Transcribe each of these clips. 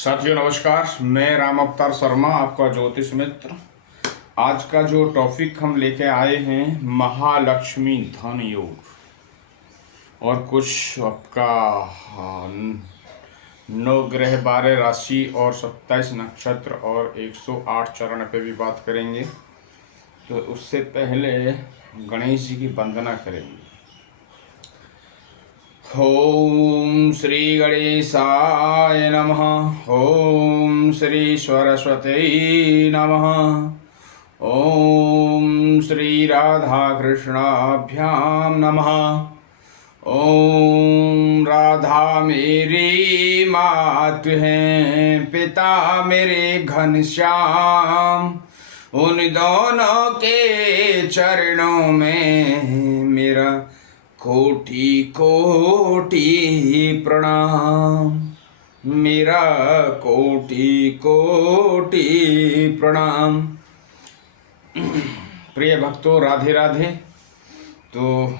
साथियों नमस्कार, मैं राम अवतार शर्मा, आपका ज्योतिष मित्र। आज का जो टॉपिक हम लेके आए हैं, महालक्ष्मी धन योग और कुछ आपका 9 ग्रह 12 राशि और 27 नक्षत्र और 108 चरण पे भी बात करेंगे। तो उससे पहले गणेश जी की वंदना करेंगे। ओम श्री गणेशाय नमः। ओम श्री सरस्वती नमः। ओम श्री राधा कृष्णाभ्याम नमः। ओम राधा मेरी मात हैं, पिता मेरे घनश्याम, उन दोनों के चरणों में मेरा कोटि कोटि प्रणाम, मेरा कोटि कोटि प्रणाम। प्रिय भक्तों, राधे राधे। तो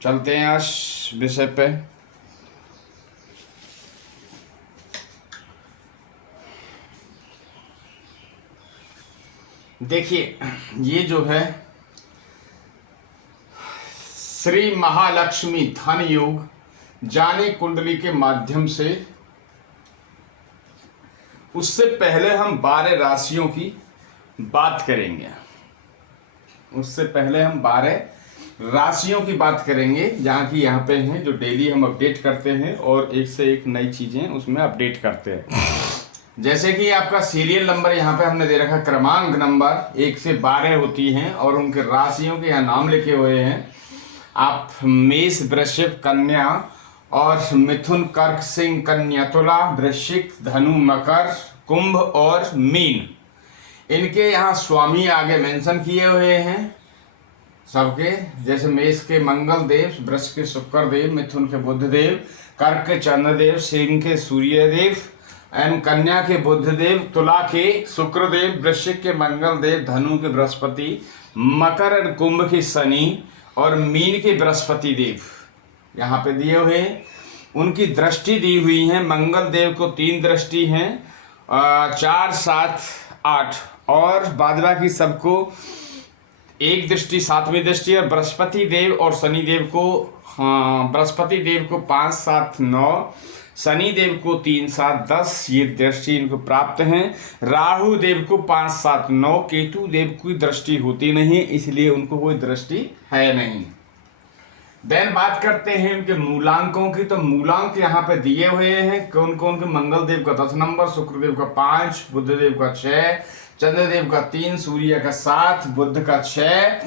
चलते हैं आज विषय पे। देखिए, ये जो है श्री महालक्ष्मी धन योग जाने कुंडली के माध्यम से, उससे पहले हम 12 राशियों की बात करेंगे। उससे पहले हम 12 राशियों की बात करेंगे, जहाँ की यहाँ पे हैं, जो डेली हम अपडेट करते हैं और एक से एक नई चीज़ें उसमें अपडेट करते हैं। जैसे कि आपका सीरियल नंबर यहाँ पे हमने दे रखा, क्रमांक नंबर 1 से 12 होती हैं और उनके राशियों के यहाँ नाम लिखे हुए हैं। आप मेष, वृषभ, कन्या और मिथुन, कर्क, सिंह, कन्या, तुला, वृश्चिक, धनु, मकर, कुंभ और मीन, इनके यहाँ स्वामी आगे मेंशन किए हुए हैं सबके। जैसे मेष के मंगल देव, वृष के शुक्र देव, मिथुन के बुध देव, कर्क के चंद्रदेव, सिंह के सूर्य देव एवं कन्या के बुध देव, तुला के शुक्र देव, वृश्चिक के मंगल देव, धनु के बृहस्पति, मकर और कुंभ के शनि और मीन के बृहस्पति देव यहाँ पे दिए हुए हैं। उनकी दृष्टि दी हुई है। मंगल देव को 3 दृष्टि हैं, 4, 7, 8 और बाद बाकी सबको 1 दृष्टि, 7वीं दृष्टि। और बृहस्पति देव और शनि देव को, बृहस्पति देव को 5, 7, 9, शनि देव को 3, 7, 10 ये दृष्टि इनको प्राप्त हैं। राहु देव को 5, 7, 9, केतु देव की दृष्टि होती नहीं, इसलिए उनको कोई दृष्टि है नहीं। देन बात करते हैं इनके मूलांकों की। तो मूलांक यहाँ पे दिए हुए हैं कौन कौन के। मंगल देव का 10 नंबर, शुक्र देव का 5, बुध देव का 6, चंद्रदेव का 3, सूर्य का 7, बुध का 6,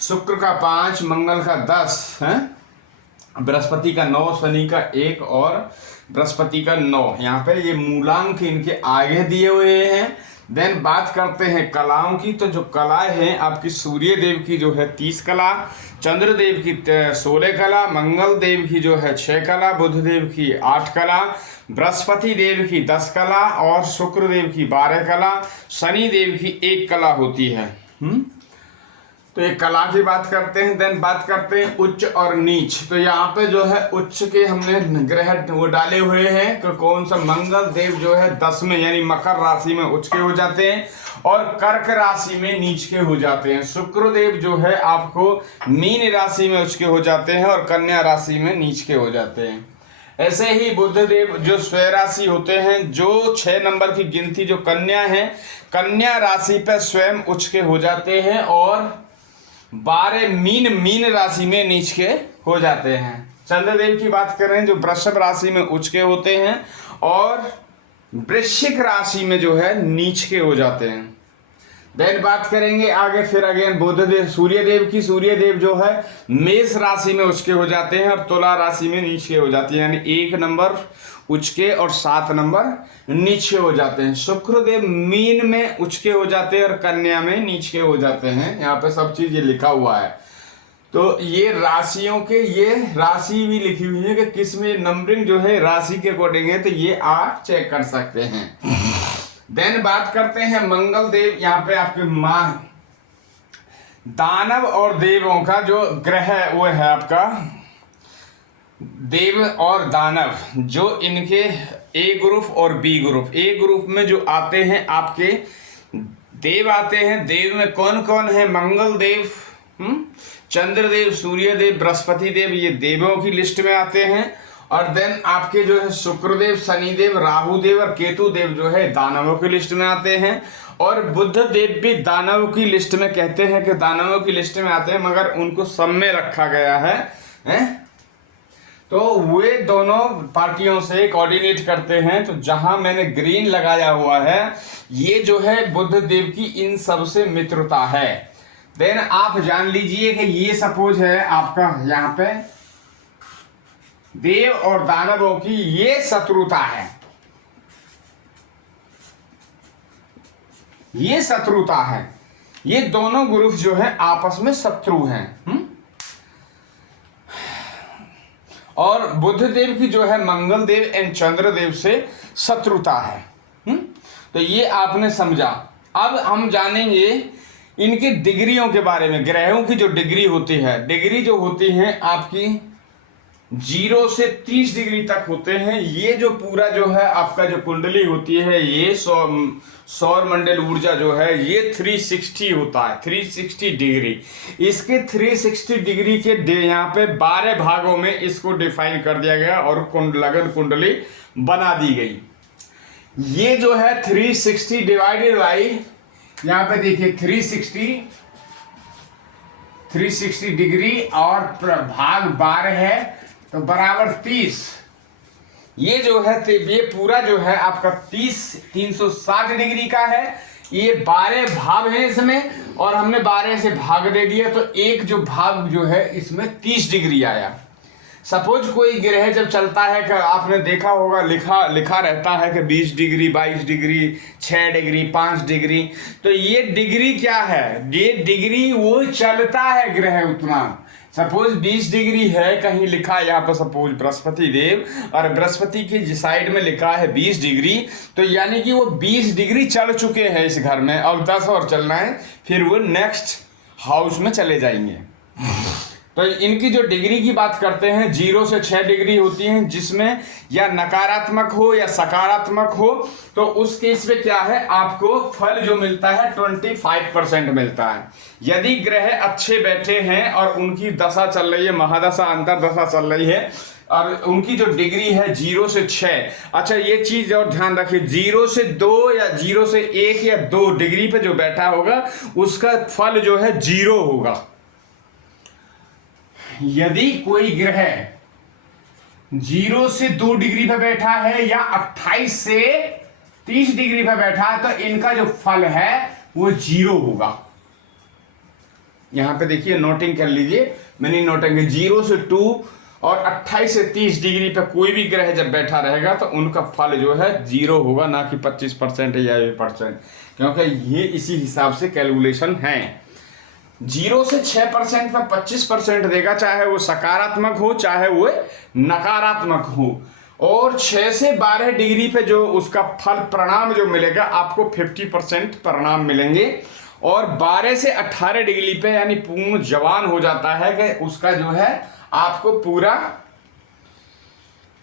शुक्र का 5, मंगल का 10 है, बृहस्पति का 9, शनि का 1 और बृहस्पति का 9। यहाँ पे ये मूलांक इनके आगे दिए हुए हैं। देन बात करते हैं कलाओं की। तो जो कलाएं हैं आपकी, सूर्य देव की जो है 30 कला, चंद्र देव की 16 कला, मंगल देव की जो है 6 कला, बुध देव की 8 कला, बृहस्पति देव की 10 कला और शुक्र देव की 12 कला, शनि देव की 1 कला होती है। तो ये कला की बात करते हैं। देन बात करते हैं उच्च और नीच। तो यहाँ पे जो है उच्च के हमने ग्रह वो डाले हुए हैं। तो कौन सा, मंगल देव जो है 10 में यानी मकर राशि में उच्च के हो जाते हैं और कर्क राशि में नीच के हो जाते हैं। शुक्र देव जो है आपको मीन राशि में उच्च के हो जाते हैं और कन्या राशि में नीच के हो जाते हैं। ऐसे ही बुध देव जो स्वयं राशि होते हैं, जो 6 नंबर की गिनती जो कन्या है, कन्या राशि पे स्वयं उच्च के हो जाते हैं और 12 मीन राशि में नीच के हो जाते हैं। चंद्रदेव की बात करें जो वृषभ राशि में उच्च के होते हैं और वृश्चिक राशि में जो है नीच के हो जाते हैं। देन बात करेंगे आगे फिर अगेन बुधदेव, सूर्यदेव की। सूर्यदेव जो है मेष राशि में उच्च के हो जाते हैं और तुला राशि में नीच के हो जाती है, यानी 1 नंबर उच्च के और 7 नंबर नीचे हो जाते हैं। शुक्रदेव मीन में उच्च के हो जाते हैं और कन्या में नीच के हो जाते हैं। यहाँ पे सब चीज ये लिखा हुआ है। तो ये राशियों के, ये राशि भी लिखी हुई है कि किस में नंबरिंग जो है राशि के अकॉर्डिंग है, तो ये आप चेक कर सकते हैं। देन बात करते हैं मंगल देव। यहाँ पे आपके माँ दानव और देवों का जो ग्रह है वो है आपका देव और दानव जो इनके ए ग्रुप और बी ग्रुप, ए ग्रुप में जो आते हैं आपके देव आते हैं। देव में कौन कौन है? मंगल देव, चंद्रदेव, सूर्यदेव, बृहस्पति देव, ये देवों की लिस्ट में आते हैं। और देन आपके जो है शुक्रदेव, शनिदेव, राहु देव और केतु देव जो है दानवों की लिस्ट में आते हैं। और बुध देव भी दानव की लिस्ट में, कहते हैं कि दानवों की लिस्ट में आते हैं, मगर उनको सब में रखा गया है? तो वे दोनों पार्टियों से कोऑर्डिनेट करते हैं। तो जहां मैंने ग्रीन लगाया हुआ है ये जो है बुध देव की इन सब से मित्रता है। देन आप जान लीजिए कि ये सपोज है आपका यहाँ पे देव और दानवों की ये शत्रुता है, ये शत्रुता है। ये दोनों ग्रुप जो है आपस में शत्रु हैं। और बुध देव की जो है मंगल देव एंड चंद्रदेव से शत्रुता है। तो ये आपने समझा। अब हम जानेंगे इनकी डिग्रियों के बारे में। ग्रहों की जो डिग्री होती है, डिग्री जो होती है आपकी 0 से 30 डिग्री तक होते हैं। ये जो पूरा जो है आपका जो कुंडली होती है, ये सौर मंडल ऊर्जा जो है ये 360 होता है, 360 डिग्री। इसके 360 डिग्री के यहाँ पे 12 भागों में इसको डिफाइन कर दिया गया और लगन कुंडली बना दी गई। ये जो है 360 डिवाइडेड बाई, यहाँ पे देखिए 360 डिग्री और भाग 12 है तो बराबर 30। ये जो है ये पूरा जो है आपका 360 डिग्री का है। ये 12 भाग हैं इसमें और हमने 12 से भाग दे दिया तो एक जो भाग जो है इसमें 30 डिग्री आया। सपोज कोई ग्रह जब चलता है कि आपने देखा होगा लिखा रहता है कि 20 डिग्री, 22 डिग्री, 6 डिग्री, 5 डिग्री। तो ये डिग्री क्या है? ये डिग्री वो चलता है ग्रह उतना। सपोज 20 डिग्री है, कहीं लिखा है यहाँ पर सपोज बृहस्पति देव और बृहस्पति की साइड में लिखा है 20 डिग्री, तो यानी कि वो 20 डिग्री चढ़ चुके हैं इस घर में और 10 और चलना है, फिर वो नेक्स्ट हाउस में चले जाएंगे। तो इनकी जो डिग्री की बात करते हैं 0 से 6 डिग्री होती हैं, जिसमें या नकारात्मक हो या सकारात्मक हो। तो उस केस में क्या है आपको फल जो मिलता है 25% मिलता है। यदि ग्रह अच्छे बैठे हैं और उनकी दशा चल रही है, महादशा अंतरदशा चल रही है और उनकी जो डिग्री है 0 से 6। अच्छा ये चीज और ध्यान रखिए, 0 से 2 या 0 से 1 या 2 डिग्री पे जो बैठा होगा उसका फल जो है 0 होगा। यदि कोई ग्रह 0 से 2 डिग्री पे बैठा है या 28 से 30 डिग्री पे बैठा है तो इनका जो फल है वो 0 होगा। यहां पे देखिए नोटिंग कर लीजिए, मैंने नोटिंग 0 से 2 और 28 से 30 डिग्री पे कोई भी ग्रह जब बैठा रहेगा तो उनका फल जो है 0 होगा, ना कि 25% या 1%, क्योंकि ये इसी हिसाब से कैलकुलेशन है। 0 से 6% पर 25% देगा, चाहे वो सकारात्मक हो चाहे वो नकारात्मक हो। और 6 से 12 डिग्री पे जो उसका फल परिणाम जो मिलेगा आपको 50% परिणाम मिलेंगे। और 12 से 18 डिग्री पे यानी पूर्ण जवान हो जाता है कि उसका जो है आपको पूरा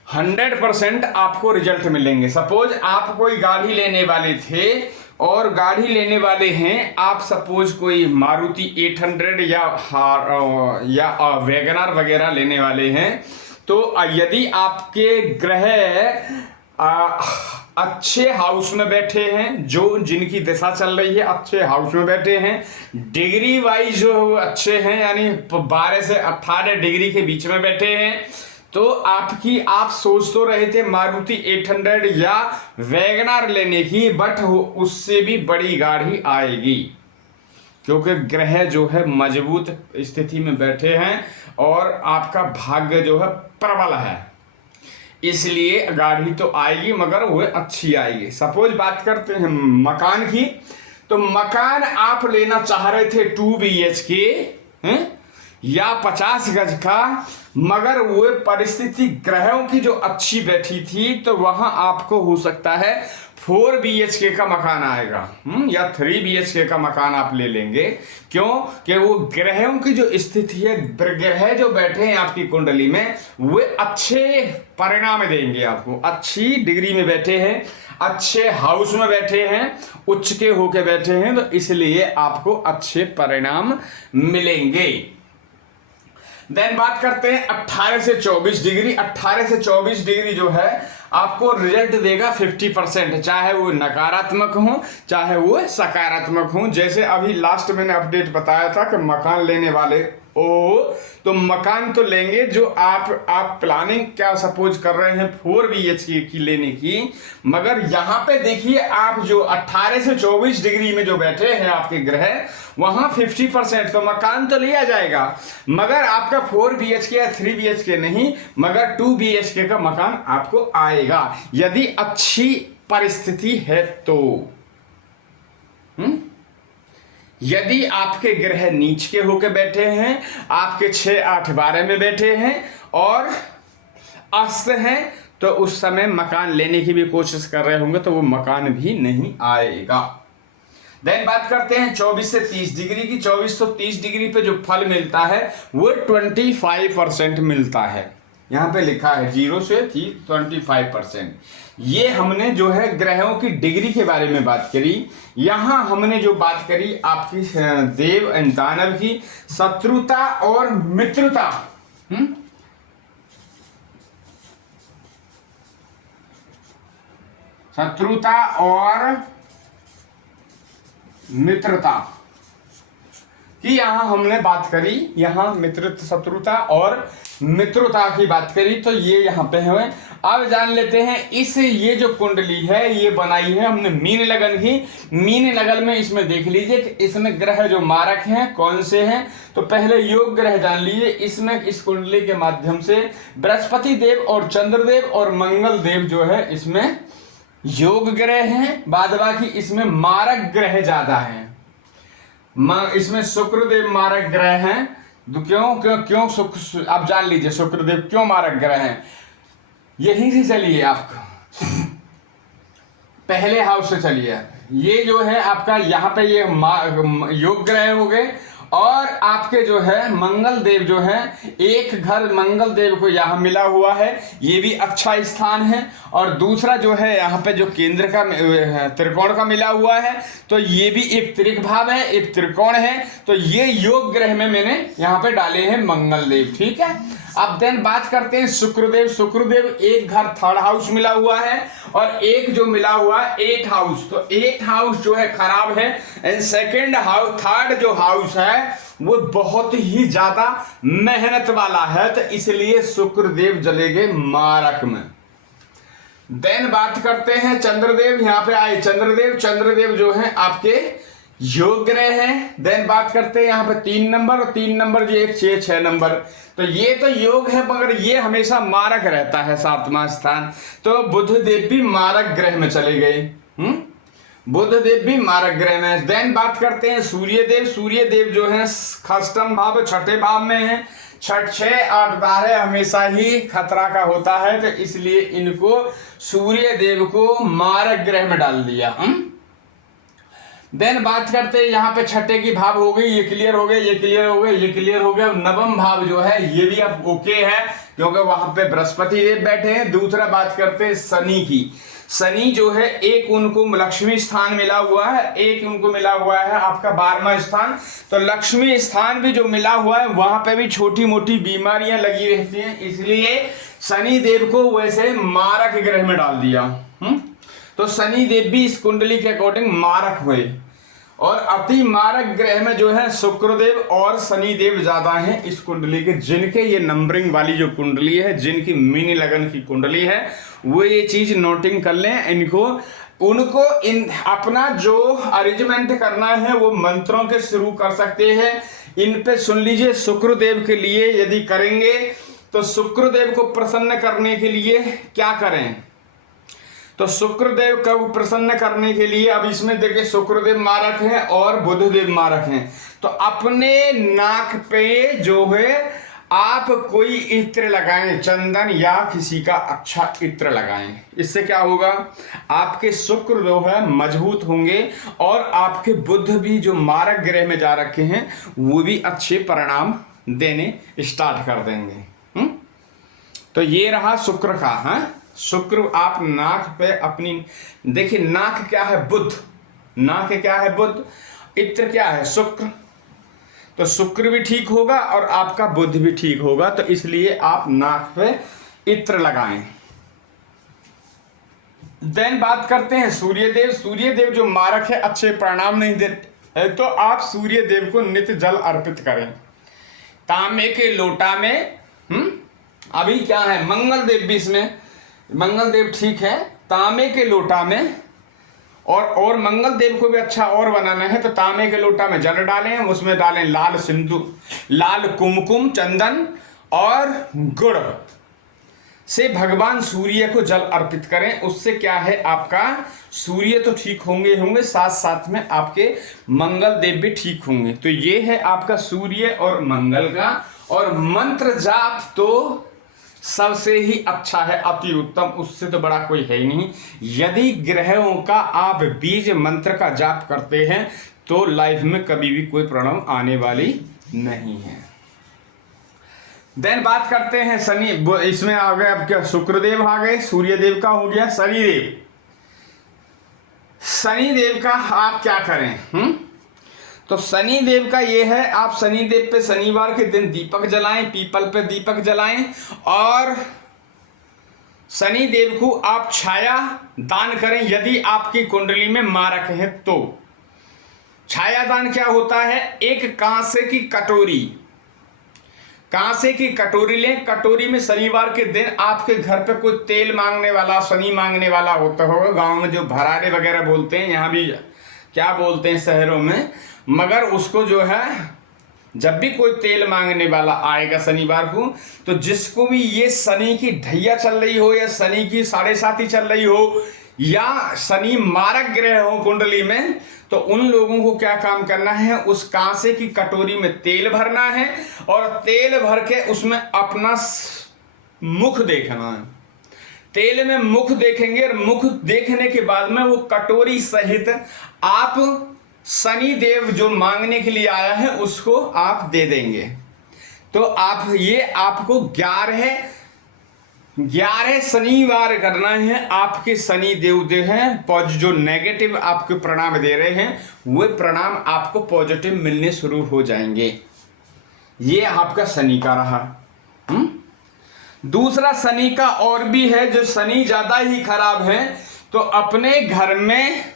100% आपको रिजल्ट मिलेंगे। सपोज आप कोई गाड़ी लेने वाले थे और गाड़ी लेने वाले हैं आप, सपोज कोई मारुति 800 या वैगनर वगैरह लेने वाले हैं, तो यदि आपके ग्रह अच्छे हाउस में बैठे हैं, जो जिनकी दिशा चल रही है अच्छे हाउस में बैठे हैं, डिग्री वाइज जो अच्छे हैं यानी 12 से 18 डिग्री के बीच में बैठे हैं, तो आप सोच तो रहे थे मारुति 800 या वैगनर लेने की, बट उससे भी बड़ी गाड़ी आएगी क्योंकि ग्रह जो है मजबूत स्थिति में बैठे हैं और आपका भाग्य जो है प्रबल है, इसलिए गाड़ी तो आएगी मगर वो अच्छी आएगी। सपोज बात करते हैं मकान की, तो मकान आप लेना चाह रहे थे 2 BHK या 50 गज का, मगर वो परिस्थिति ग्रहों की जो अच्छी बैठी थी तो वहां आपको हो सकता है 4 BHK का मकान आएगा, या 3 BHK का मकान आप ले लेंगे। क्यों? कि वो ग्रहों की जो स्थिति है, ग्रह जो बैठे हैं आपकी कुंडली में वे अच्छे परिणाम देंगे आपको, अच्छी डिग्री में बैठे हैं, अच्छे हाउस में बैठे हैं, उच्च के होके बैठे हैं, तो इसलिए आपको अच्छे परिणाम मिलेंगे। देन बात करते हैं 18 से 24 डिग्री। 18 से 24 डिग्री जो है आपको रिजल्ट देगा 50%, चाहे वो नकारात्मक हो चाहे वो सकारात्मक हो। जैसे अभी लास्ट मैंने अपडेट बताया था कि मकान लेने वाले तो मकान तो लेंगे, जो आप प्लानिंग क्या सपोज कर रहे हैं 4 BHK की लेने की, मगर यहाँ पे देखिए आप जो 18 से 24 डिग्री में जो बैठे हैं आपके ग्रह, वहां 50% तो मकान तो लिया जाएगा, मगर आपका 4 BHK या 3 BHK नहीं, मगर 2 BHK का मकान आपको आएगा यदि अच्छी परिस्थिति है तो। यदि आपके ग्रह नीच के होकर बैठे हैं, आपके 6, 8, 12 में बैठे हैं और अस्त हैं, तो उस समय मकान लेने की भी कोशिश कर रहे होंगे तो वो मकान भी नहीं आएगा। देन बात करते हैं 24 से 30 डिग्री की। 24 से 30 डिग्री पे जो फल मिलता है वो 25% मिलता है। यहाँ पे लिखा है 0 से 25%। ये हमने जो है ग्रहों की डिग्री के बारे में बात करी। यहाँ हमने जो बात करी आपकी देव एंड दानव की शत्रुता और मित्रता। शत्रुता और मित्रता की यहाँ हमने बात करी। यहाँ शत्रुता और मित्रता की बात करी, तो ये यहाँ पे है। अब जान लेते हैं ये जो कुंडली है ये बनाई है हमने मीन लगन की। मीन लगन में इसमें देख लीजिए कि इसमें ग्रह जो मारक हैं कौन से हैं। तो पहले योग ग्रह जान लीजिए। इसमें इस कुंडली के माध्यम से बृहस्पति देव और चंद्रदेव और मंगल देव जो है इसमें योग ग्रह हैं, बाद बाकी इसमें मारक ग्रह ज्यादा हैं। इसमें शुक्रदेव मारक ग्रह हैं। क्यों आप जान लीजिए शुक्रदेव क्यों मारक ग्रह हैं। यहीं से चलिए, आपका पहले हाउस से चलिए। ये जो है आपका यहाँ पे ये योग ग्रह हो गए, और आपके जो है मंगल देव जो है, एक घर मंगल देव को यहाँ मिला हुआ है, ये भी अच्छा स्थान है। और दूसरा जो है यहाँ पे जो केंद्र का त्रिकोण का मिला हुआ है, तो ये भी एक त्रिक भाव है, एक त्रिकोण है। तो ये योग ग्रह में मैंने यहाँ पे डाले हैं मंगल देव, ठीक है। अब देन बात करते हैं शुक्रदेव। शुक्रदेव एक घर 3rd हाउस मिला हुआ है, और एक जो मिला हुआ है 8th हाउस। तो 8th हाउस जो है खराब है, एंड 2nd हाउस 3rd जो हाउस है वो बहुत ही ज्यादा मेहनत वाला है, तो इसलिए शुक्रदेव जलेंगे मारक में। देन बात करते हैं चंद्रदेव। यहाँ पे आए चंद्रदेव। चंद्रदेव जो है आपके योग ग्रह हैं। देन बात करते हैं यहाँ पे 3 नंबर, और 3 नंबर जो 1, 6, 6 नंबर। तो ये तो योग है, मगर ये हमेशा मारक रहता है 7वां स्थान। तो बुध देव भी मारक ग्रह में चले गए। बुध देव भी मारक ग्रह में। देन बात करते हैं सूर्य देव। सूर्य देव जो है षष्ठम भाव 6ठे भाव में है। 6, 8, 12 हमेशा ही खतरा का होता है, तो इसलिए इनको सूर्य देव को मारक ग्रह में डाल दिया। देन बात करते हैं यहाँ पे 6ठे की भाव हो गई, ये क्लियर हो गए, ये क्लियर हो गए, ये क्लियर हो गया। 9वां भाव जो है ये भी अब ओके है, क्योंकि वहां पे बृहस्पति देव बैठे हैं। दूसरा बात करते हैं शनि की। शनि जो है एक उनको लक्ष्मी स्थान मिला हुआ है, एक उनको मिला हुआ है आपका 12वां स्थान। तो लक्ष्मी स्थान भी जो मिला हुआ है वहां पे भी छोटी मोटी बीमारियां लगी रहती हैं, इसलिए शनि देव को वैसे मारक ग्रह में डाल दिया। तो शनि देव भी इस कुंडली के अकॉर्डिंग मारक हुए, और अति मारक ग्रह में जो है शुक्रदेव और शनि देव ज्यादा हैं इस कुंडली के। जिनके ये नंबरिंग वाली जो कुंडली है, जिनकी मीन लगन की कुंडली है, वो ये चीज नोटिंग कर लें। उनको अपना जो अरेंजमेंट करना है वो मंत्रों के शुरू कर सकते हैं। इन पे सुन लीजिए, शुक्रदेव के लिए यदि करेंगे तो शुक्रदेव को प्रसन्न करने के लिए क्या करें। तो शुक्रदेव को प्रसन्न करने के लिए अब इसमें देखिए शुक्रदेव मारक हैं और बुधदेव मारक हैं। तो अपने नाक पे जो है आप कोई इत्र लगाएं, चंदन या किसी का अच्छा इत्र लगाएं। इससे क्या होगा, आपके शुक्र जो है मजबूत होंगे और आपके बुध भी जो मारक ग्रह में जा रखे हैं वो भी अच्छे परिणाम देने स्टार्ट कर देंगे। तो ये रहा शुक्र का। हाँ, शुक्र आप नाक पे अपनी देखिए, नाक क्या है, बुध, नाक क्या है, बुध, इत्र क्या है, शुक्र। तो शुक्र भी ठीक होगा और आपका बुध भी ठीक होगा, तो इसलिए आप नाक पे इत्र लगाएं। देन बात करते हैं सूर्यदेव। सूर्यदेव जो मारक है अच्छे परिणाम नहीं देते, तो आप सूर्यदेव को नित्य जल अर्पित करें। तांबे के लोटा में अभी क्या है, मंगल देव भी इसमें, मंगल देव ठीक है, तांबे के लोटा में और मंगल देव को भी अच्छा और बनाना है तो तांबे के लोटा में जल डालें, उसमें डालें लाल सिंदूर, लाल कुमकुम, चंदन और गुड़ से भगवान सूर्य को जल अर्पित करें। उससे क्या है, आपका सूर्य तो ठीक होंगे साथ साथ में आपके मंगल देव भी ठीक होंगे। तो ये है आपका सूर्य और मंगल का। और मंत्र जाप तो सबसे ही अच्छा है, अति उत्तम, उससे तो बड़ा कोई है ही नहीं। यदि ग्रहों का आप बीज मंत्र का जाप करते हैं तो लाइफ में कभी भी कोई प्रॉब्लम आने वाली नहीं है। देन बात करते हैं शनि। इसमें आ गए अब क्या, शुक्रदेव आ गए, सूर्यदेव का हो गया, शनिदेव। शनिदेव का आप क्या करें, तो शनिदेव का ये है, आप शनिदेव पे शनिवार के दिन दीपक जलाएं, पीपल पे दीपक जलाएं और शनिदेव को आप छाया दान करें। यदि आपकी कुंडली में मारक है तो छाया दान क्या होता है, एक कांसे की कटोरी, कांसे की कटोरी लें। कटोरी में शनिवार के दिन आपके घर पे कोई तेल मांगने वाला, शनि मांगने वाला होता होगा, गांव में जो भरारे वगैरह बोलते हैं, यहाँ भी क्या बोलते हैं शहरों में, मगर उसको जो है जब भी कोई तेल मांगने वाला आएगा शनिवार को, तो जिसको भी ये शनि की ढैया चल रही हो या शनि की 7.5 चल रही हो या शनि मारक ग्रह हो कुंडली में, तो उन लोगों को क्या काम करना है, उस कांसे की कटोरी में तेल भरना है और तेल भर के उसमें अपना मुख देखना है। तेल में मुख देखेंगे और मुख देखने के बाद में वो कटोरी सहित आप शनि देव जो मांगने के लिए आया है उसको आप दे देंगे। तो आप ये आपको 11 शनिवार करना है। आपके शनि देव जो हैं जो नेगेटिव आपके प्रणाम दे रहे हैं वो प्रणाम आपको पॉजिटिव मिलने शुरू हो जाएंगे। ये आपका शनि का रहा। दूसरा शनि का और भी है, जो शनि ज्यादा ही खराब है, तो अपने घर में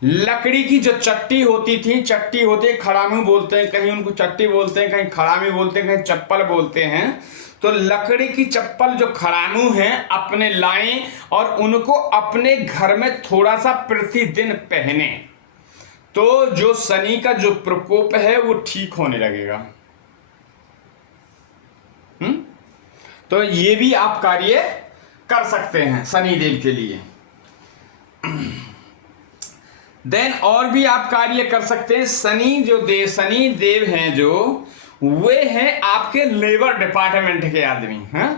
लकड़ी की जो चट्टी होती थी, चट्टी होती है, खड़ामी बोलते हैं, कहीं उनको चट्टी बोलते हैं, कहीं खड़ामी बोलते हैं, कहीं चप्पल बोलते हैं। तो लकड़ी की चप्पल जो खड़ामू हैं अपने लाएं और उनको अपने घर में थोड़ा सा प्रतिदिन पहने, तो जो शनि का जो प्रकोप है वो ठीक होने लगेगा। तो ये भी आप कार्य कर सकते हैं शनिदेव के लिए। देन और भी आप कार्य कर सकते हैं। शनि देव हैं जो वे हैं आपके लेबर डिपार्टमेंट के आदमी हैं,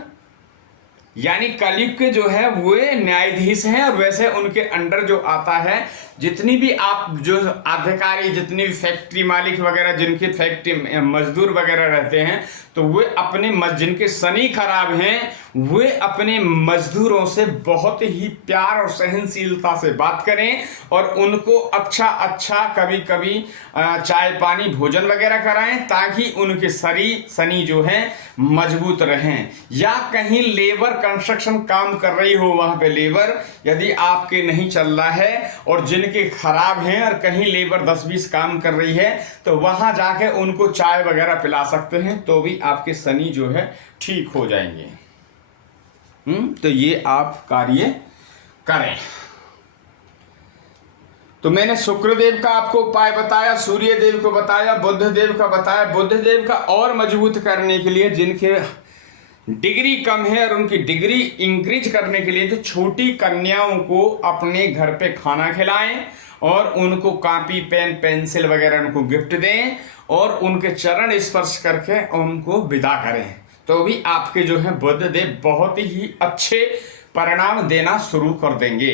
यानी कलयुग के जो है वे न्यायाधीश हैं और वैसे उनके अंडर जो आता है जितनी भी आप जो अधिकारी, जितनी भी फैक्ट्री मालिक वगैरह, जिनके फैक्ट्री मजदूर वगैरह रहते हैं, तो वे अपने जिनके शनि खराब हैं वे अपने मजदूरों से बहुत ही प्यार और सहनशीलता से बात करें और उनको अच्छा कभी कभी चाय पानी भोजन वगैरह कराएं, ताकि उनके शनि जो है मजबूत रहें। या कहीं लेबर कंस्ट्रक्शन काम कर रही हो, वहां पे लेबर यदि आपके नहीं चल रहा है और जिनके खराब हैं और कहीं लेबर 10-20 काम कर रही है, तो वहां जाके उनको चाय वगैरह पिला सकते हैं, तो भी आपके शनि जो है ठीक हो जाएंगे। तो ये आप कार्य करें। तो मैंने शुक्रदेव का आपको उपाय बताया, सूर्य देव को बताया, बुध देव का बताया। बुध देव का और मजबूत करने के लिए डिग्री कम है और उनकी डिग्री इंक्रीज करने के लिए तो छोटी कन्याओं को अपने घर पे खाना खिलाएं और उनको कॉपी पेन पेंसिल वगैरह उनको गिफ्ट दें और उनके चरण स्पर्श करके उनको विदा करें, तो भी आपके जो है बुध देव बहुत ही अच्छे परिणाम देना शुरू कर देंगे।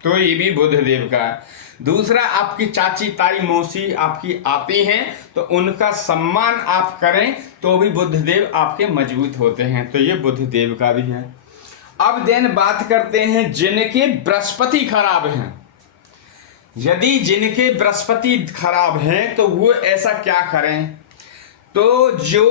तो ये भी बुध देव का है। दूसरा, आपकी चाची ताई मौसी आपकी आती हैं तो उनका सम्मान आप करें तो भी बुध देव आपके मजबूत होते हैं, तो ये बुध देव का भी है। अब देन बात करते हैं जिनके बृहस्पति खराब हैं। यदि जिनके बृहस्पति खराब हैं तो वो ऐसा क्या करें, तो जो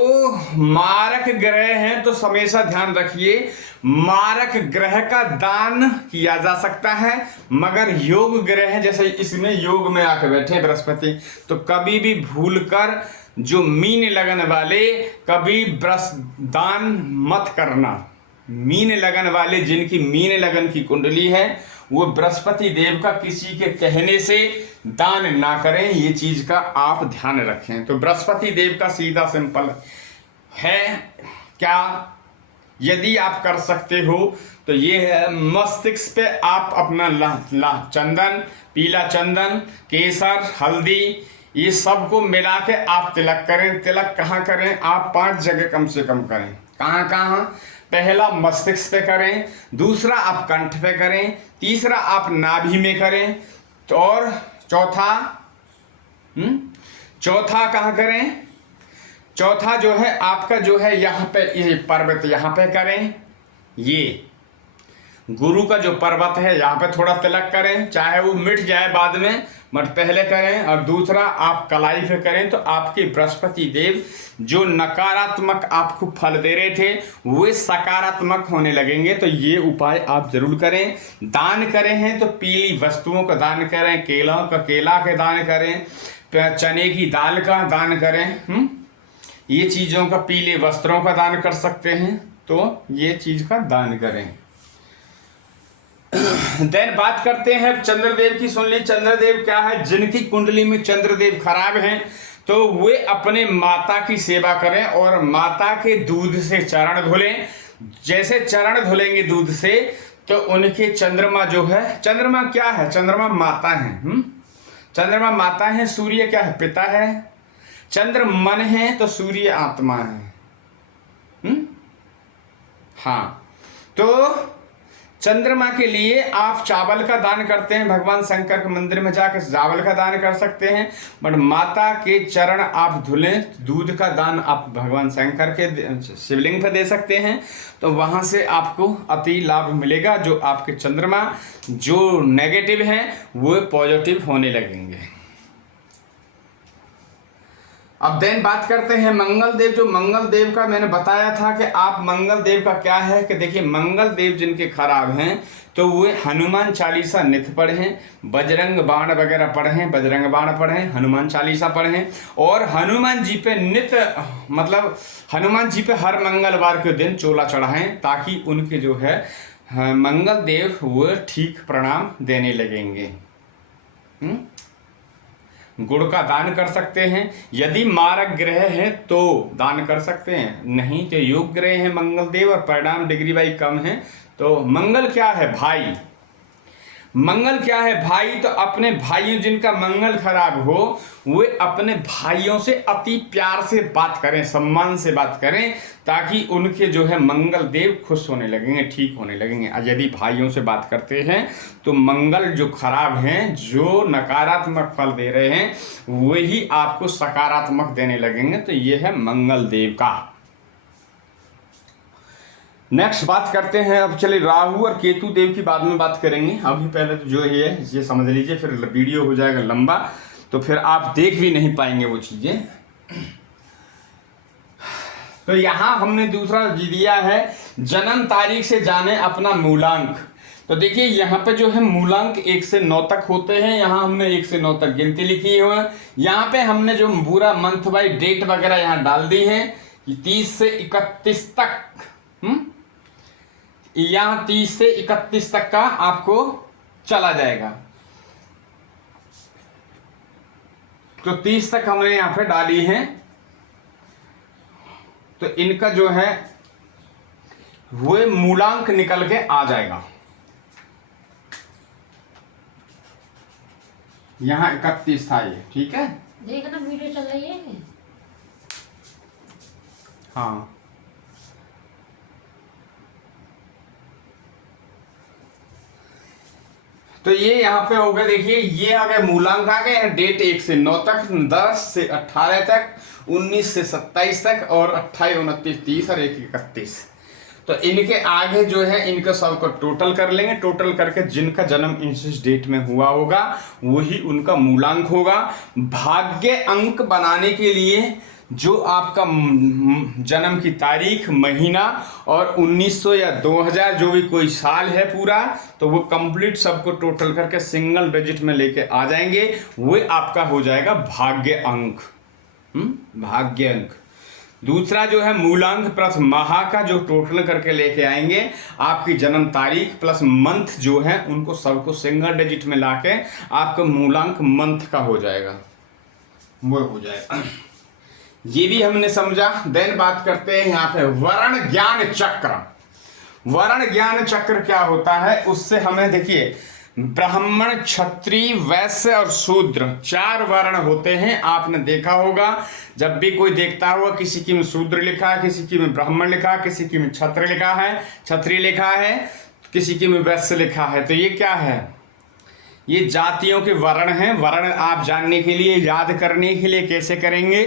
मारक ग्रह हैं तो हमेशा ध्यान रखिए मारक ग्रह का दान किया जा सकता है, मगर योग ग्रह जैसे इसमें योग में आकर बैठे बृहस्पति, तो कभी भी भूलकर जो मीन लगन वाले कभी दान मत करना। मीन लगन वाले जिनकी मीन लगन की कुंडली है वो बृहस्पति देव का किसी के कहने से दान ना करें, ये चीज का आप ध्यान रखें। तो बृहस्पति देव का सीधा सिंपल है क्या, यदि आप कर सकते हो तो ये है मस्तिष्क पे आप अपना चंदन, पीला चंदन, केसर, हल्दी ये सब को मिला के आप तिलक करें। तिलक कहाँ करें, आप 5 जगह कम से कम करें। कहाँ कहाँ, पहला मस्तिष्क पे करें, दूसरा आप कंठ पे करें, तीसरा आप नाभि में करें, तो और चौथा कहाँ करें, चौथा जो है आपका जो है यहाँ पे ये पर्वत यहाँ पे करें, ये गुरु का जो पर्वत है यहाँ पे थोड़ा तिलक करें, चाहे वो मिट जाए बाद में बट पहले करें। और दूसरा आप कलाई पे करें तो आपके बृहस्पति देव जो नकारात्मक आपको फल दे रहे थे वे सकारात्मक होने लगेंगे। तो ये उपाय आप जरूर करें। दान करें हैं तो पीली वस्तुओं का दान करें, केला का दान करें, चने की दाल का दान करें, ये चीज़ों का, पीले वस्त्रों का दान कर सकते हैं, तो ये चीज़ का दान करें। देन बात करते हैं चंद्रदेव की। सुन ली, चंद्रदेव क्या है, जिनकी कुंडली में चंद्रदेव खराब हैं तो वे अपने माता की सेवा करें और माता के दूध से चरण धुलें। जैसे चरण धुलेंगे दूध से तो उनके चंद्रमा जो है, चंद्रमा क्या है, चंद्रमा माता है, चंद्रमा माता है, सूर्य क्या है, पिता है, चंद्र मन है तो सूर्य आत्मा है। हाँ, तो चंद्रमा के लिए आप चावल का दान करते हैं, भगवान शंकर के मंदिर में जाकर चावल का दान कर सकते हैं, बट माता के चरण आप धुलें। दूध का दान आप भगवान शंकर के शिवलिंग पर दे सकते हैं, तो वहां से आपको अति लाभ मिलेगा। जो आपके चंद्रमा जो नेगेटिव हैं वो पॉजिटिव होने लगेंगे। अब देन बात करते हैं मंगल देव। जो मंगल देव का मैंने बताया था कि आप मंगल देव का क्या है कि देखिए मंगल देव जिनके खराब हैं तो वे हनुमान चालीसा नित्य पढ़ें, बजरंग बाण वगैरह पढ़ें, बजरंग बाण पढ़ें, हनुमान चालीसा पढ़ें और हनुमान जी पे नित्य मतलब हनुमान जी पे हर मंगलवार के दिन चोला चढ़ाएं, ताकि उनके जो है मंगल देव वो ठीक परिणाम देने लगेंगे। गुड़ का दान कर सकते हैं। यदि मारक ग्रह है तो दान कर सकते हैं, नहीं तो योग ग्रह है मंगल देव और परिणाम डिग्री वाइज कम है। तो मंगल क्या है, भाई। मंगल क्या है, भाई। तो अपने भाइयों जिनका मंगल खराब हो वे अपने भाइयों से अति प्यार से बात करें, सम्मान से बात करें, ताकि उनके जो है मंगल देव खुश होने लगेंगे, ठीक होने लगेंगे। और यदि भाइयों से बात करते हैं तो मंगल जो खराब हैं, जो नकारात्मक फल दे रहे हैं, वही आपको सकारात्मक देने लगेंगे। तो ये है मंगल देव का। नेक्स्ट बात करते हैं, अब चलिए राहु और केतु देव की बाद में बात करेंगे। अभी पहले तो जो ये है ये समझ लीजिए, फिर वीडियो हो जाएगा लंबा तो फिर आप देख भी नहीं पाएंगे वो चीज़ें। तो यहाँ हमने दूसरा दिया है जन्म तारीख से जाने अपना मूलांक। तो देखिए यहाँ पे जो है मूलांक 1 से 9 तक होते हैं। यहाँ हमने 1 से 9 तक गिनती लिखी है। यहाँ पे हमने जो पूरा मंथ बाई डेट वगैरह यहाँ डाल दी है, 30 से 31 तक। यहाँ 30 से 31 तक का आपको चला जाएगा। तो 30 तक हमने यहाँ पे डाली है। तो इनका जो है वो मूलांक निकल के आ जाएगा। यहाँ 31 था ये, ठीक है। देखना वीडियो चल रही है। हाँ तो ये यहाँ पे हो गया, देखिए ये आ गए मूलांक आ गए, डेट 1 से 9 तक, 10 से 18 तक, 19 से 27 तक, और 28, 29, 30 और 1, 31। तो इनके आगे जो है इनका सबको टोटल कर लेंगे। टोटल करके जिनका जन्म इस डेट में हुआ होगा वही उनका मूलांक होगा। भाग्य अंक बनाने के लिए जो आपका जन्म की तारीख, महीना और 1900 या 2000 जो भी कोई साल है पूरा, तो वो कंप्लीट सबको टोटल करके सिंगल डिजिट में लेके आ जाएंगे, वो आपका हो जाएगा भाग्य अंक। भाग्य अंक। दूसरा जो है मूलांक प्लस माह का जो टोटल करके लेके आएंगे, आपकी जन्म तारीख प्लस मंथ जो है उनको सबको सिंगल डिजिट में लाके आपका मूलांक मंथ का हो जाएगा, वो हो जाएगा। ये भी हमने समझा। देन बात करते हैं यहाँ पे वर्ण ज्ञान चक्र। वर्ण ज्ञान चक्र क्या होता है, उससे हमें देखिए ब्राह्मण, क्षत्रिय, वैश्य और शूद्र 4 वर्ण होते हैं। आपने देखा होगा जब भी कोई देखता होगा किसी की में शूद्र लिखा है, किसी की में ब्राह्मण लिखा है, किसी की में क्षत्रिय लिखा है, क्षत्रिय लिखा है, किसी की में वैश्य लिखा है। तो ये क्या है, ये जातियों के वर्ण हैं। वर्ण आप जानने के लिए, याद करने के लिए कैसे करेंगे,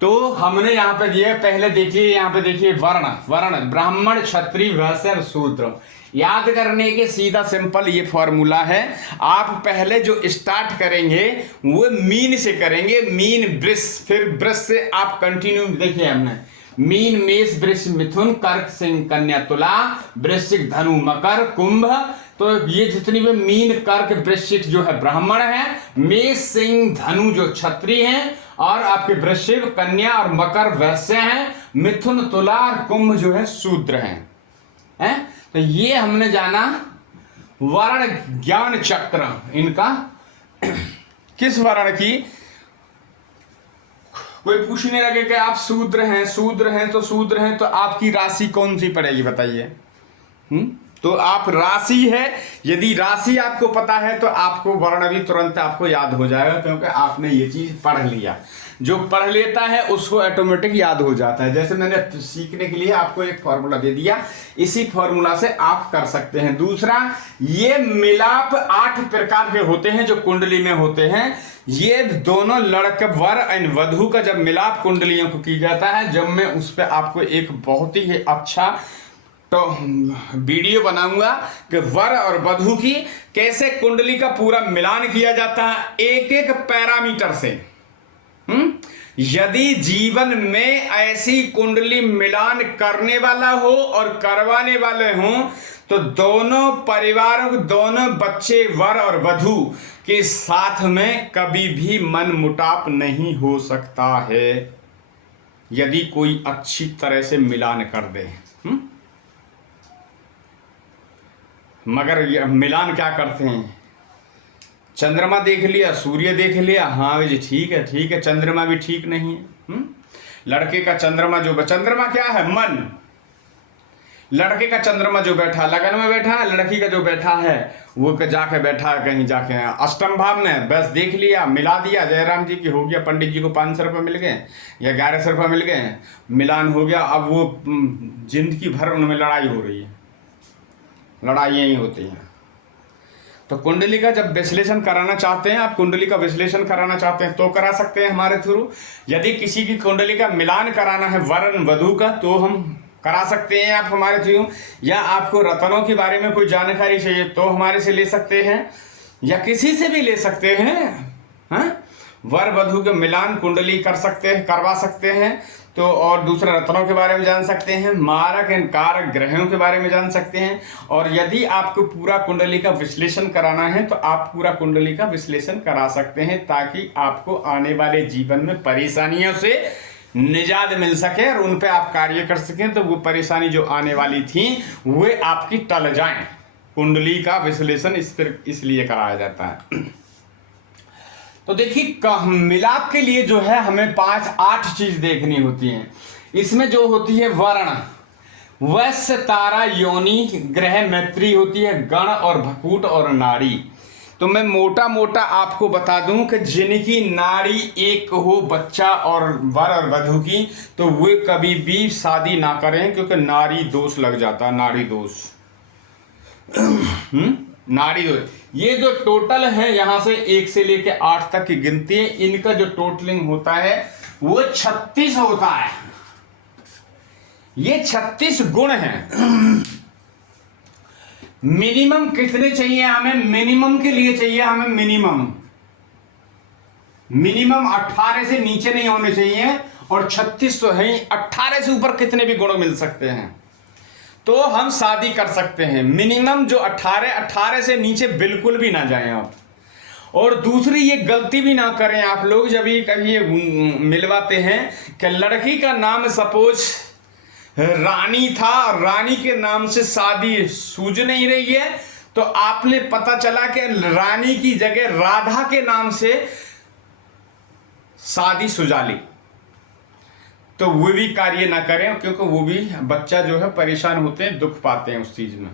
तो हमने यहाँ पे दिया, पहले देखिए यहाँ पे देखिए वर्ण ब्राह्मण, क्षत्रिय, वैश्य और शूद्र। याद करने के सीधा सिंपल ये फॉर्मूला है। आप पहले जो स्टार्ट करेंगे वो मीन से करेंगे, मीन वृष, फिर वृष से आप कंटिन्यू देखिए हमने मीन, मेष, वृष, मिथुन, कर्क, सिंह, कन्या, तुला, वृश्चिक, धनु, मकर, कुंभ। तो ये जितनी भी मीन, कर्क, वृश्चिक जो है ब्राह्मण है, मेष, सिंह, धनु जो क्षत्रिय हैं, और आपके वृश्चिक, कन्या और मकर वैश्य हैं, मिथुन, तुला और कुंभ जो है शूद्र हैं। तो ये हमने जाना वर्ण ज्ञान चक्र इनका। किस वर्ण की, कोई पूछने लगे कि आप शूद्र हैं तो आपकी राशि कौन सी पड़ेगी बताइए। तो आप राशि है, यदि राशि आपको पता है तो आपको वर्ण भी तुरंत आपको याद हो जाएगा, क्योंकि आपने ये चीज पढ़ लिया। जो पढ़ लेता है उसको ऑटोमेटिक याद हो जाता है। जैसे मैंने सीखने के लिए आपको एक फॉर्मूला दे दिया, इसी फॉर्मूला से आप कर सकते हैं। दूसरा, ये मिलाप 8 प्रकार के होते हैं जो कुंडली में होते हैं। ये दोनों लड़के वर एंड वधु का जब मिलाप कुंडलियों को की जाता है, जब मैं उस पर आपको एक बहुत ही अच्छा तो वीडियो बनाऊंगा कि वर और वधु की कैसे कुंडली का पूरा मिलान किया जाता है एक एक पैरामीटर से। यदि जीवन में ऐसी कुंडली मिलान करने वाला हो और करवाने वाले हों तो दोनों परिवारों, दोनों बच्चे वर और वधु के साथ में कभी भी मन मुटाव नहीं हो सकता है, यदि कोई अच्छी तरह से मिलान कर दे। मगर मिलान क्या करते हैं, चंद्रमा देख लिया, सूर्य देख लिया, हाँ जी ठीक है, चंद्रमा भी ठीक नहीं है। लड़के का चंद्रमा चंद्रमा क्या है, मन। लड़के का चंद्रमा जो बैठा लगन में बैठा है, लड़की का जो बैठा है वो जाके बैठा है कहीं जाके अष्टम भाव में, बस देख लिया, मिला दिया, जयराम जी की हो गया, पंडित जी को 500 रुपये मिल गए या 1100 रुपये मिल गए, मिलान हो गया। अब वो जिंदगी भर उनमें लड़ाई हो रही है, लड़ाइयाँ ही होती हैं। तो कुंडली का जब विश्लेषण कराना चाहते हैं, आप कुंडली का विश्लेषण कराना चाहते हैं तो करा सकते हैं हमारे थ्रू। यदि किसी की कुंडली का मिलान कराना है वर्ण वधु का तो हम करा सकते हैं आप हमारे थ्रू, या आपको रत्नों के बारे में कोई जानकारी चाहिए तो हमारे से ले सकते हैं, या किसी से भी ले सकते हैं। हाँ, वर वधु के मिलान कुंडली कर सकते हैं, करवा सकते हैं। तो और दूसरा रत्नों के बारे में जान सकते हैं, मारक एंड कारक ग्रहों के बारे में जान सकते हैं। और यदि आपको पूरा कुंडली का विश्लेषण कराना है तो आप पूरा कुंडली का विश्लेषण करा सकते हैं, ताकि आपको आने वाले जीवन में परेशानियों से निजात मिल सके और उन पे आप कार्य कर सकें, तो वो परेशानी जो आने वाली थी वो आपकी टल जाएं। कुंडली का विश्लेषण इसलिए कराया जाता है। तो देखिए मिलाप के लिए जो है हमें 5-8 चीज देखनी होती हैं। इसमें जो होती है वर्ण, वैश्य, तारा, योनि, ग्रह, मैत्री होती है, गण और भकूट और नाड़ी। तो मैं मोटा मोटा आपको बता दूं कि जिनकी नाड़ी एक हो बच्चा और वर और वधू की, तो वे कभी भी शादी ना करें, क्योंकि नाड़ी दोष लग जाता है, नाड़ी दोष। नाड़ी दोष। ये जो टोटल है यहां से 1 से लेके 8 तक की गिनती है, इनका जो टोटलिंग होता है वो 36 होता है। ये 36 गुण हैं। मिनिमम कितने चाहिए हमें? मिनिमम के लिए चाहिए हमें मिनिमम 18 से नीचे नहीं होने चाहिए, और 36 तो है ही। 18 से ऊपर कितने भी गुण मिल सकते हैं तो हम शादी कर सकते हैं। मिनिमम जो 18 से नीचे बिल्कुल भी ना जाएं आप। और दूसरी ये गलती भी ना करें आप लोग, जब ये कभी मिलवाते हैं कि लड़की का नाम सपोज रानी था, रानी के नाम से शादी सूझ नहीं रही है, तो आपने पता चला कि रानी की जगह राधा के नाम से शादी सुझा ली, तो वो भी कार्य ना करें, क्योंकि वो भी बच्चा जो है परेशान होते हैं, दुख पाते हैं उस चीज में।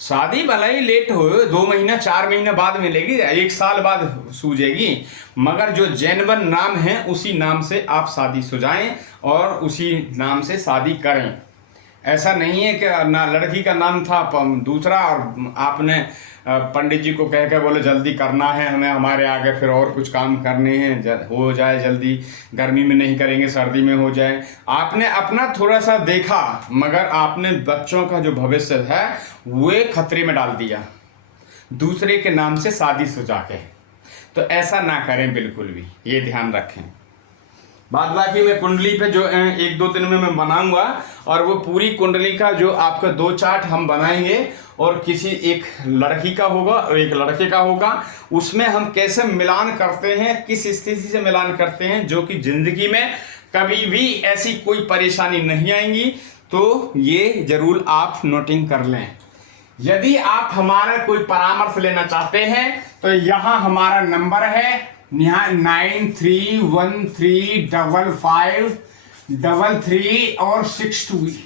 शादी भला ही लेट हो, 2 महीना 4 महीना बाद मिलेगी, 1 साल बाद सूझेगी, मगर जो जेन्युइन नाम है उसी नाम से आप शादी सुझाएं और उसी नाम से शादी करें। ऐसा नहीं है कि ना लड़की का नाम था दूसरा और आपने पंडित जी को कह के बोले जल्दी करना है हमें, हमारे आगे फिर और कुछ काम करने हैं, हो जाए जल्दी, गर्मी में नहीं करेंगे सर्दी में हो जाए। आपने अपना थोड़ा सा देखा, मगर आपने बच्चों का जो भविष्य है वो खतरे में डाल दिया दूसरे के नाम से शादी सुझा के। तो ऐसा ना करें बिल्कुल भी, ये ध्यान रखें। बाद बाकी मैं कुंडली पे जो 1-2 दिन में मैं बनाऊंगा, और वो पूरी कुंडली का जो आपका 2 चार्ट हम बनाएंगे, और किसी एक लड़की का होगा और एक लड़के का होगा, उसमें हम कैसे मिलान करते हैं, किस स्थिति से मिलान करते हैं, जो कि जिंदगी में कभी भी ऐसी कोई परेशानी नहीं आएंगी। तो ये जरूर आप नोटिंग कर लें। यदि आप हमारा कोई परामर्श लेना चाहते हैं तो यहाँ हमारा नंबर है 93135533 और 62।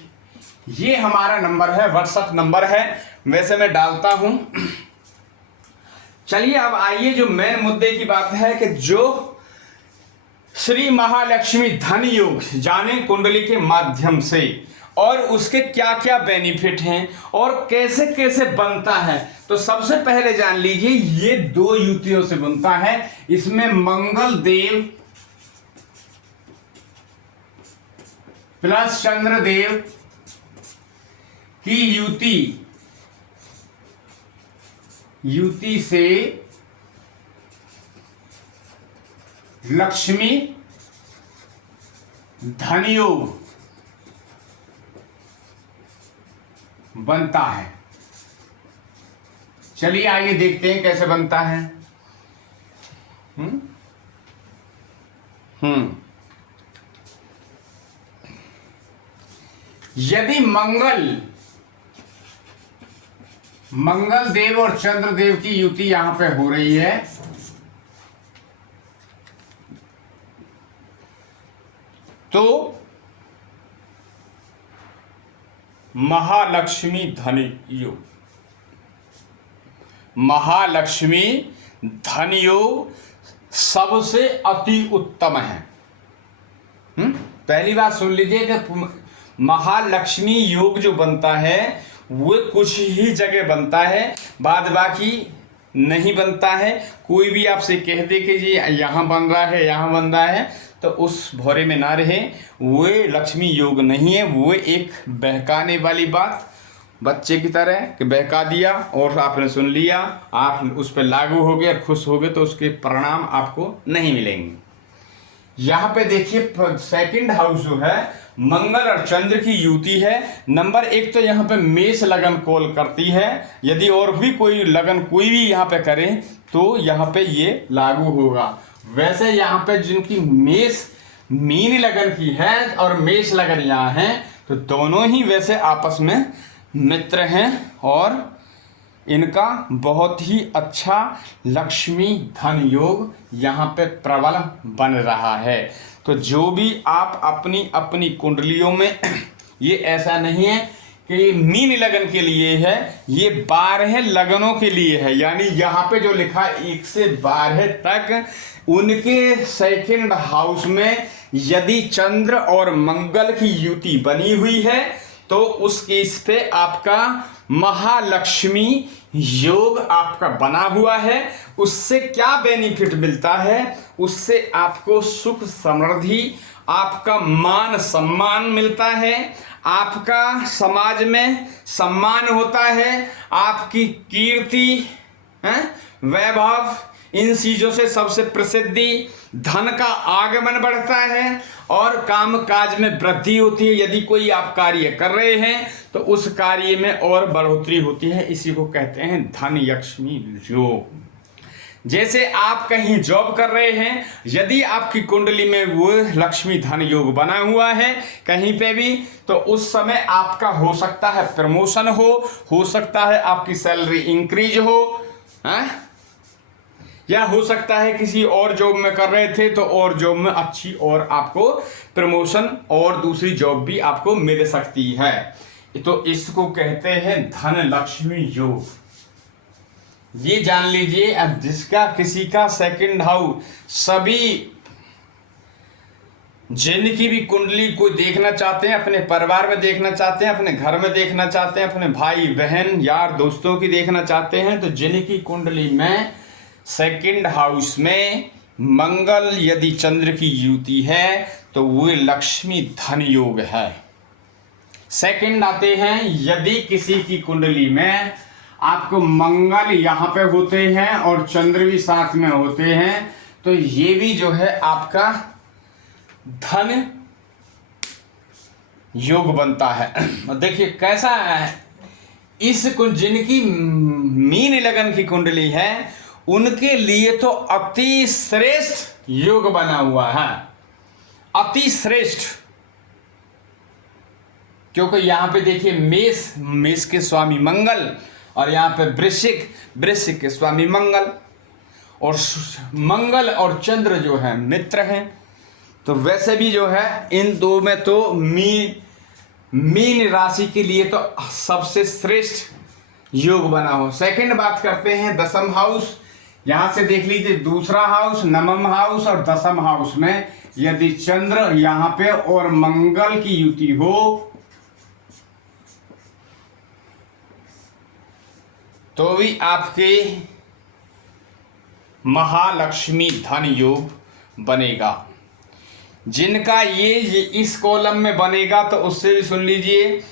ये हमारा नंबर है, व्हाट्सएप नंबर है, वैसे मैं डालता हूं। चलिए अब आइए, जो मेन मुद्दे की बात है कि जो श्री महालक्ष्मी धन योग जाने कुंडली के माध्यम से, और उसके क्या क्या बेनिफिट हैं और कैसे कैसे बनता है। तो सबसे पहले जान लीजिए, ये 2 युतियों से बनता है। इसमें मंगल देव प्लस चंद्रदेव की युति से लक्ष्मी धन योग बनता है। चलिए आइए देखते हैं कैसे बनता है। यदि मंगल देव और चंद्र देव की युति यहां पे हो रही है, तो महालक्ष्मी धन योग, महालक्ष्मी धन योग सबसे अति उत्तम है। पहली बात सुन लीजिए कि महालक्ष्मी योग जो बनता है वो कुछ ही जगह बनता है, बाद बाकी नहीं बनता है। कोई भी आपसे कह दे कि जी यहाँ बन रहा है, यहाँ बन रहा है, तो उस भौरे में ना रहे। वो लक्ष्मी योग नहीं है, वो एक बहकाने वाली बात, बच्चे की तरह कि बहका दिया और आपने सुन लिया, आप उस पर लागू हो गए और खुश हो गए, तो उसके परिणाम आपको नहीं मिलेंगे। यहाँ पे देखिए सेकंड हाउस जो है मंगल और चंद्र की युति है। नंबर 1 तो यहाँ पे मेष लगन कॉल करती है। यदि और भी कोई लगन कोई भी यहाँ पे करे तो यहाँ पे ये लागू होगा। वैसे यहाँ पे जिनकी मेष मीन लगन की है और मेष लगन यहाँ है, तो दोनों ही वैसे आपस में मित्र हैं और इनका बहुत ही अच्छा लक्ष्मी धन योग यहाँ पे प्रबल बन रहा है। तो जो भी आप अपनी अपनी कुंडलियों में ये ऐसा नहीं है कि मीन लगन के लिए है, ये 12 लगनों के लिए है। यानी यहाँ पे जो लिखा 1 से 12 तक उनके सेकंड हाउस में यदि चंद्र और मंगल की युति बनी हुई है तो उस केस पे आपका महालक्ष्मी योग आपका बना हुआ है। उससे क्या बेनिफिट मिलता है? उससे आपको सुख समृद्धि, आपका मान सम्मान मिलता है, आपका समाज में सम्मान होता है, आपकी कीर्ति है, वैभव, इन चीजों से सबसे प्रसिद्धि, धन का आगमन बढ़ता है और काम काज में वृद्धि होती है। यदि कोई आप कार्य कर रहे हैं तो उस कार्य में और बढ़ोतरी होती है। इसी को कहते हैं धन लक्ष्मी योग। जैसे आप कहीं जॉब कर रहे हैं, यदि आपकी कुंडली में वो लक्ष्मी धन योग बना हुआ है कहीं पे भी, तो उस समय आपका हो सकता है प्रमोशन हो सकता है आपकी सैलरी इंक्रीज हो, या हो सकता है किसी और जॉब में कर रहे थे तो और जॉब में अच्छी और आपको प्रमोशन और दूसरी जॉब भी आपको मिल सकती है। तो इसको कहते हैं धन लक्ष्मी योग। ये जान लीजिए। अब जिसका किसी का सेकंड हाउस, सभी जिनकी भी कुंडली को देखना चाहते हैं, अपने परिवार में देखना चाहते हैं, अपने घर में देखना चाहते हैं, अपने भाई बहन यार दोस्तों की देखना चाहते हैं, तो जिनकी कुंडली में सेकंड हाउस में मंगल यदि चंद्र की युति है तो वो लक्ष्मी धन योग है। सेकंड आते हैं, यदि किसी की कुंडली में आपको मंगल यहाँ पे होते हैं और चंद्र भी साथ में होते हैं तो ये भी जो है आपका धन योग बनता है। देखिए कैसा है, इस जिनकी मीन लगन की कुंडली है उनके लिए तो अति श्रेष्ठ योग बना हुआ है, अति श्रेष्ठ। क्योंकि यहां पे देखिए मेष के स्वामी मंगल और यहाँ पे वृश्चिक के स्वामी मंगल, और मंगल और चंद्र जो है मित्र हैं। तो वैसे भी जो है इन दो में तो मीन राशि के लिए तो सबसे श्रेष्ठ योग बना हो। सेकंड बात करते हैं दशम हाउस। यहां से देख लीजिए, दूसरा हाउस, नवम हाउस और दशम हाउस में यदि चंद्र यहां पे और मंगल की युति हो तो भी आपके महालक्ष्मी धन योग बनेगा। जिनका ये इस कॉलम में बनेगा तो उससे भी सुन लीजिए,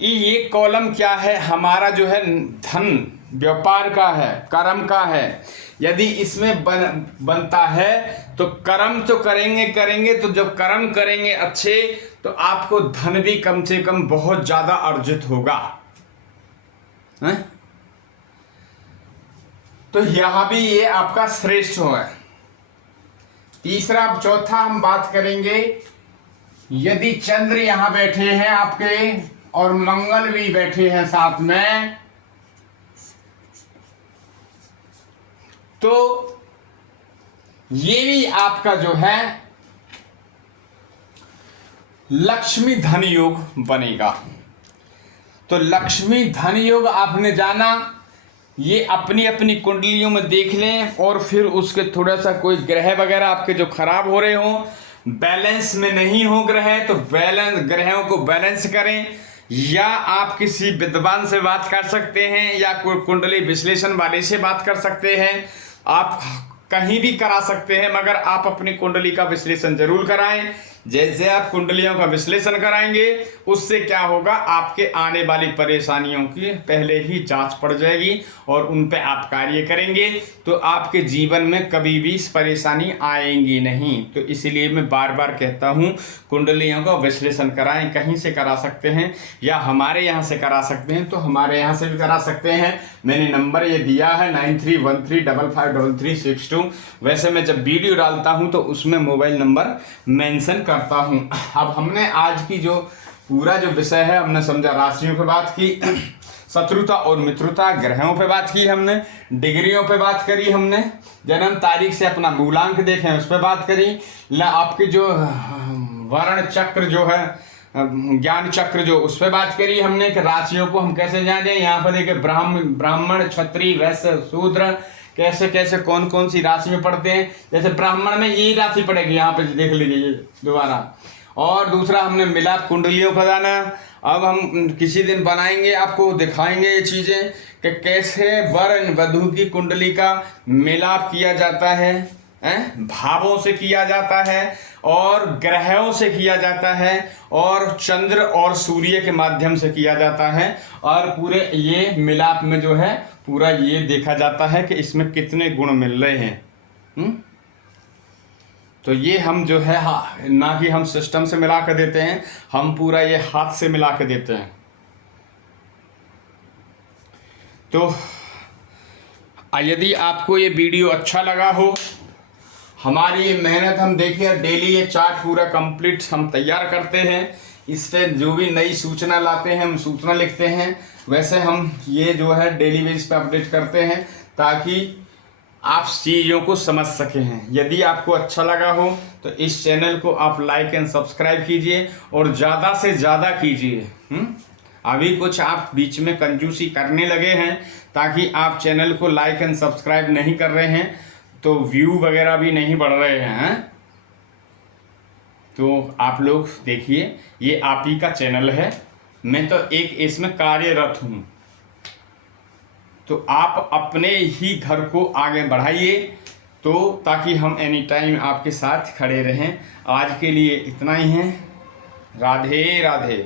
ये कॉलम क्या है, हमारा जो है धन व्यापार का है, कर्म का है। यदि इसमें बनता है तो कर्म तो करेंगे तो जब कर्म करेंगे अच्छे तो आपको धन भी कम से कम बहुत ज्यादा अर्जित होगा, है? तो यहां भी ये आपका श्रेष्ठ होगा। तीसरा चौथा हम बात करेंगे, यदि चंद्र यहां बैठे हैं आपके और मंगल भी बैठे हैं साथ में, तो ये भी आपका जो है लक्ष्मी धन योग बनेगा। तो लक्ष्मी धन योग आपने जाना, ये अपनी अपनी कुंडलियों में देख लें और फिर उसके थोड़ा सा कोई ग्रह वगैरह आपके जो खराब हो रहे हो, बैलेंस में नहीं हो ग्रह, तो बैलेंस ग्रहों को बैलेंस करें। या आप किसी विद्वान से बात कर सकते हैं या कोई कुंडली विश्लेषण वाले से बात कर सकते हैं, आप कहीं भी करा सकते हैं, मगर आप अपनी कुंडली का विश्लेषण जरूर कराएं। जैसे आप कुंडलियों का विश्लेषण कराएंगे उससे क्या होगा, आपके आने वाली परेशानियों की पहले ही जांच पड़ जाएगी और उन पे आप कार्य करेंगे तो आपके जीवन में कभी भी परेशानी आएंगी नहीं। तो इसीलिए मैं बार बार कहता हूँ कुंडलियों का विश्लेषण कराएं। कहीं से करा सकते हैं या हमारे यहाँ से करा सकते हैं तो हमारे यहाँ से भी करा सकते हैं। मैंने नंबर ये दिया है 9313553362। वैसे मैं जब वीडियो डालता हूँ तो उसमें मोबाइल नंबर मेंशन करता हूँ। अब हमने आज की जो पूरा जो विषय है हमने समझा, राशियों की बात की, शत्रुता और मित्रता, ग्रहों पे बात की हमने, डिग्रियों पे बात करी हमने, जन्म तारीख से अपना मूलांक देखें उस पर बात करी, आपके जो वर्ण चक्र जो है, ज्ञान चक्र जो, उस पर बात करी हमने कि राशियों को हम कैसे जाने। यहाँ पर देखिए ब्राह्मण, क्षत्रिय, वैश्य, शूद्र कैसे कैसे कौन कौन सी राशि में पढ़ते हैं। जैसे ब्राह्मण में यही राशि पड़ेगी, यहाँ पे देख लीजिए दोबारा। और दूसरा हमने मिलाप कुंडलियों का जाना। अब हम किसी दिन बनाएंगे, आपको दिखाएंगे ये चीज़ें कि कैसे वर वधू की कुंडली का मिलाप किया जाता है, भावों से किया जाता है और ग्रहों से किया जाता है और चंद्र और सूर्य के माध्यम से किया जाता है। और पूरे ये मिलाप में जो है पूरा ये देखा जाता है कि इसमें कितने गुण मिल रहे हैं। तो ये हम जो है ना कि हम सिस्टम से मिला कर देते हैं, हम पूरा ये हाथ से मिला कर देते हैं। तो यदि आपको ये वीडियो अच्छा लगा हो, हमारी ये मेहनत हम देखिए, डेली ये चार्ट पूरा कंप्लीट हम तैयार करते हैं, इस पर जो भी नई सूचना लाते हैं हम सूचना लिखते हैं, वैसे हम ये जो है डेली बेस पे अपडेट करते हैं ताकि आप चीज़ों को समझ सके हैं। यदि आपको अच्छा लगा हो तो इस चैनल को आप लाइक एंड सब्सक्राइब कीजिए और ज़्यादा से ज़्यादा कीजिए। अभी कुछ आप बीच में कंजूसी करने लगे हैं ताकि आप चैनल को लाइक एंड सब्सक्राइब नहीं कर रहे हैं तो व्यू वगैरह भी नहीं बढ़ रहे हैं। तो आप लोग देखिए, ये आप ही का चैनल है, मैं तो एक इसमें कार्यरत हूँ, तो आप अपने ही घर को आगे बढ़ाइए तो ताकि हम एनी टाइम आपके साथ खड़े रहें। आज के लिए इतना ही है। राधे राधे।